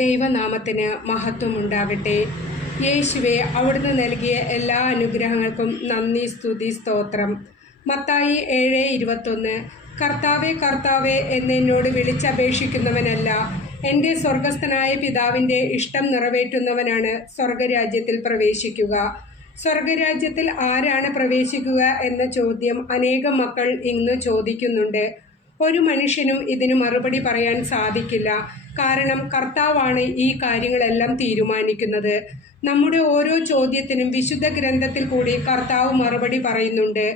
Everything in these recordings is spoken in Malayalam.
ദൈവനാമത്തിന് മഹത്വമുണ്ടാകട്ടെ. യേശുവെ, അവിടുന്ന് നൽകിയ എല്ലാ അനുഗ്രഹങ്ങൾക്കും നന്ദി, സ്തുതി, സ്തോത്രം. മത്തായി 7:21 കർത്താവേ, കർത്താവേ എന്നോട് വിളിച്ചപേക്ഷിക്കുന്നവനല്ല, എൻ്റെ സ്വർഗസ്ഥനായ പിതാവിൻ്റെ ഇഷ്ടം നിറവേറ്റുന്നവനാണ് സ്വർഗരാജ്യത്തിൽ പ്രവേശിക്കുക. സ്വർഗരാജ്യത്തിൽ ആരാണ് പ്രവേശിക്കുക എന്ന ചോദ്യം അനേകം മക്കൾ ഇന്ന് ചോദിക്കുന്നുണ്ട്. ഒരു മനുഷ്യനും ഇതിന് മറുപടി പറയാൻ സാധിക്കില്ല. കാരണം കർത്താവാണ് ഈ കാര്യങ്ങളെല്ലാം തീരുമാനിക്കുന്നത്. നമ്മുടെ ഓരോ ചോദ്യത്തിനും വിശുദ്ധ ഗ്രന്ഥത്തിൽ കൂടി കർത്താവ് മറുപടി പറയുന്നുണ്ട്.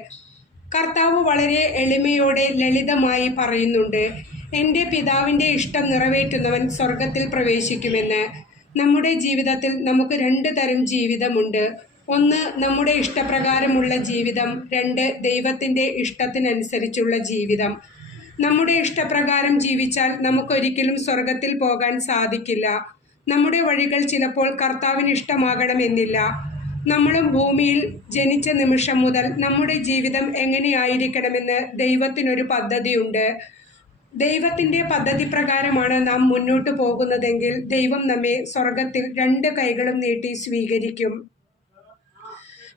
കർത്താവ് വളരെ എളിമയോടെ ലളിതമായി പറയുന്നുണ്ട്, എൻ്റെ പിതാവിൻ്റെ ഇഷ്ടം നിറവേറ്റുന്നവൻ സ്വർഗത്തിൽ പ്രവേശിക്കുമെന്ന്. നമ്മുടെ ജീവിതത്തിൽ നമുക്ക് 2 തരം ജീവിതമുണ്ട്. ഒന്ന്, നമ്മുടെ ഇഷ്ടപ്രകാരമുള്ള ജീവിതം. 2, ദൈവത്തിൻ്റെ ഇഷ്ടത്തിനനുസരിച്ചുള്ള ജീവിതം. നമ്മുടെ ഇഷ്ടപ്രകാരം ജീവിച്ചാൽ നമുക്കൊരിക്കലും സ്വർഗത്തിൽ പോകാൻ സാധിക്കില്ല. നമ്മുടെ വഴികൾ ചിലപ്പോൾ കർത്താവിന് ഇഷ്ടമാകണമെന്നില്ല. നമ്മളും ഭൂമിയിൽ ജനിച്ച നിമിഷം മുതൽ നമ്മുടെ ജീവിതം എങ്ങനെയായിരിക്കണമെന്ന് ദൈവത്തിനൊരു പദ്ധതിയുണ്ട്. ദൈവത്തിൻ്റെ പദ്ധതി പ്രകാരമാണ് നാം മുന്നോട്ട് പോകുന്നതെങ്കിൽ ദൈവം നമ്മെ സ്വർഗത്തിൽ 2 കൈകളും നീട്ടി സ്വീകരിക്കും.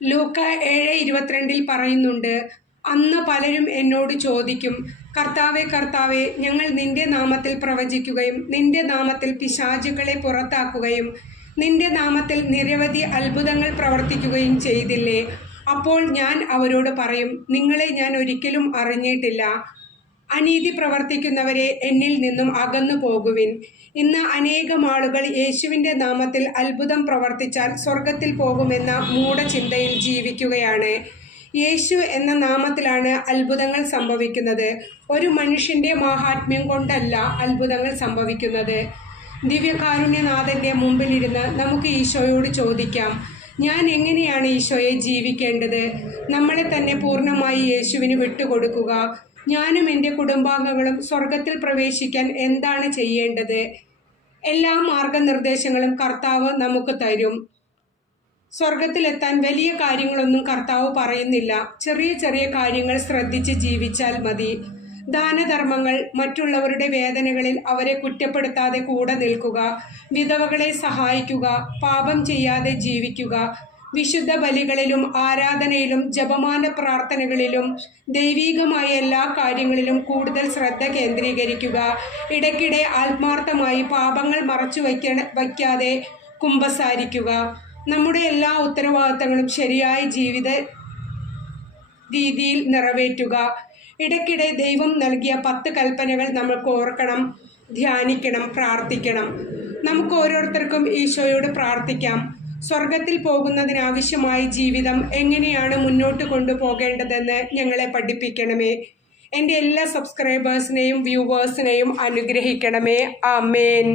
ലൂക്ക 7:22 പറയുന്നുണ്ട്, അന്ന് പലരും എന്നോട് ചോദിക്കും, കർത്താവേ, കർത്താവേ, ഞങ്ങൾ നിന്റെ നാമത്തിൽ പ്രവചിക്കുകയും നിന്റെ നാമത്തിൽ പിശാചുകളെ പുറത്താക്കുകയും നിന്റെ നാമത്തിൽ നിരവധി അത്ഭുതങ്ങൾ പ്രവർത്തിക്കുകയും ചെയ്തില്ലേ? അപ്പോൾ ഞാൻ അവരോട് പറയും, നിങ്ങളെ ഞാൻ ഒരിക്കലും അറിഞ്ഞിട്ടില്ല. അനീതി പ്രവർത്തിക്കുന്നവരെ എന്നിൽ നിന്നും അകന്നു പോകുവിൻ. ഇന്ന് അനേകം ആളുകൾ യേശുവിൻ്റെ നാമത്തിൽ അത്ഭുതം പ്രവർത്തിച്ചാൽ സ്വർഗത്തിൽ പോകുമെന്ന മൂഢചിന്തയിൽ ജീവിക്കുകയാണ്. യേശു എന്ന നാമത്തിലാണ് അത്ഭുതങ്ങൾ സംഭവിക്കുന്നത്. ഒരു മനുഷ്യൻ്റെ മാഹാത്മ്യം കൊണ്ടല്ല അത്ഭുതങ്ങൾ സംഭവിക്കുന്നത്. ദിവ്യകാരുണ്യനാഥൻ്റെ മുമ്പിലിരുന്ന് നമുക്ക് ഈശോയോട് ചോദിക്കാം, ഞാൻ എങ്ങനെയാണ് ഈശോയെ ജീവിക്കേണ്ടത്? നമ്മളെ തന്നെ പൂർണ്ണമായി യേശുവിന് വിട്ടുകൊടുക്കുക. ഞാനും എൻ്റെ കുടുംബാംഗങ്ങളും സ്വർഗത്തിൽ പ്രവേശിക്കാൻ എന്താണ് ചെയ്യേണ്ടത്? എല്ലാ മാർഗനിർദ്ദേശങ്ങളും കർത്താവ് നമുക്ക് തരും. സ്വർഗത്തിലെത്താൻ വലിയ കാര്യങ്ങളൊന്നും കർത്താവ് പറയുന്നില്ല. ചെറിയ ചെറിയ കാര്യങ്ങൾ ശ്രദ്ധിച്ച് ജീവിച്ചാൽ മതി. ദാനധർമ്മങ്ങൾ, മറ്റുള്ളവരുടെ വേദനകളിൽ അവരെ കുറ്റപ്പെടുത്താതെ കൂടെ നിൽക്കുക, വിധവകളെ സഹായിക്കുക, പാപം ചെയ്യാതെ ജീവിക്കുക, വിശുദ്ധ ബലികളിലും ആരാധനയിലും ജപമാല പ്രാർത്ഥനകളിലും ദൈവീകമായ എല്ലാ കാര്യങ്ങളിലും കൂടുതൽ ശ്രദ്ധ കേന്ദ്രീകരിക്കുക. ഇടയ്ക്കിടെ ആത്മാർത്ഥമായി പാപങ്ങൾ മറച്ചു വയ്ക്കാതെ കുമ്പസാരിക്കുക. നമ്മുടെ എല്ലാ ഉത്തരവാദിത്തങ്ങളും ശരിയായ ജീവിത രീതിയിൽ നിറവേറ്റുക. ഇടയ്ക്കിടെ ദൈവം നൽകിയ 10 കൽപ്പനകൾ നമുക്ക് ഓർക്കണം, ധ്യാനിക്കണം, പ്രാർത്ഥിക്കണം. നമുക്ക് ഓരോരുത്തർക്കും ഈശോയോട് പ്രാർത്ഥിക്കാം. സ്വർഗത്തിൽ പോകുന്നതിനാവശ്യമായ ജീവിതം എങ്ങനെയാണ് മുന്നോട്ട് കൊണ്ടുപോകേണ്ടതെന്ന് ഞങ്ങളെ പഠിപ്പിക്കണമേ. എൻ്റെ എല്ലാ സബ്സ്ക്രൈബേഴ്സിനെയും വ്യൂവേഴ്സിനെയും അനുഗ്രഹിക്കണമേ. ആമേൻ.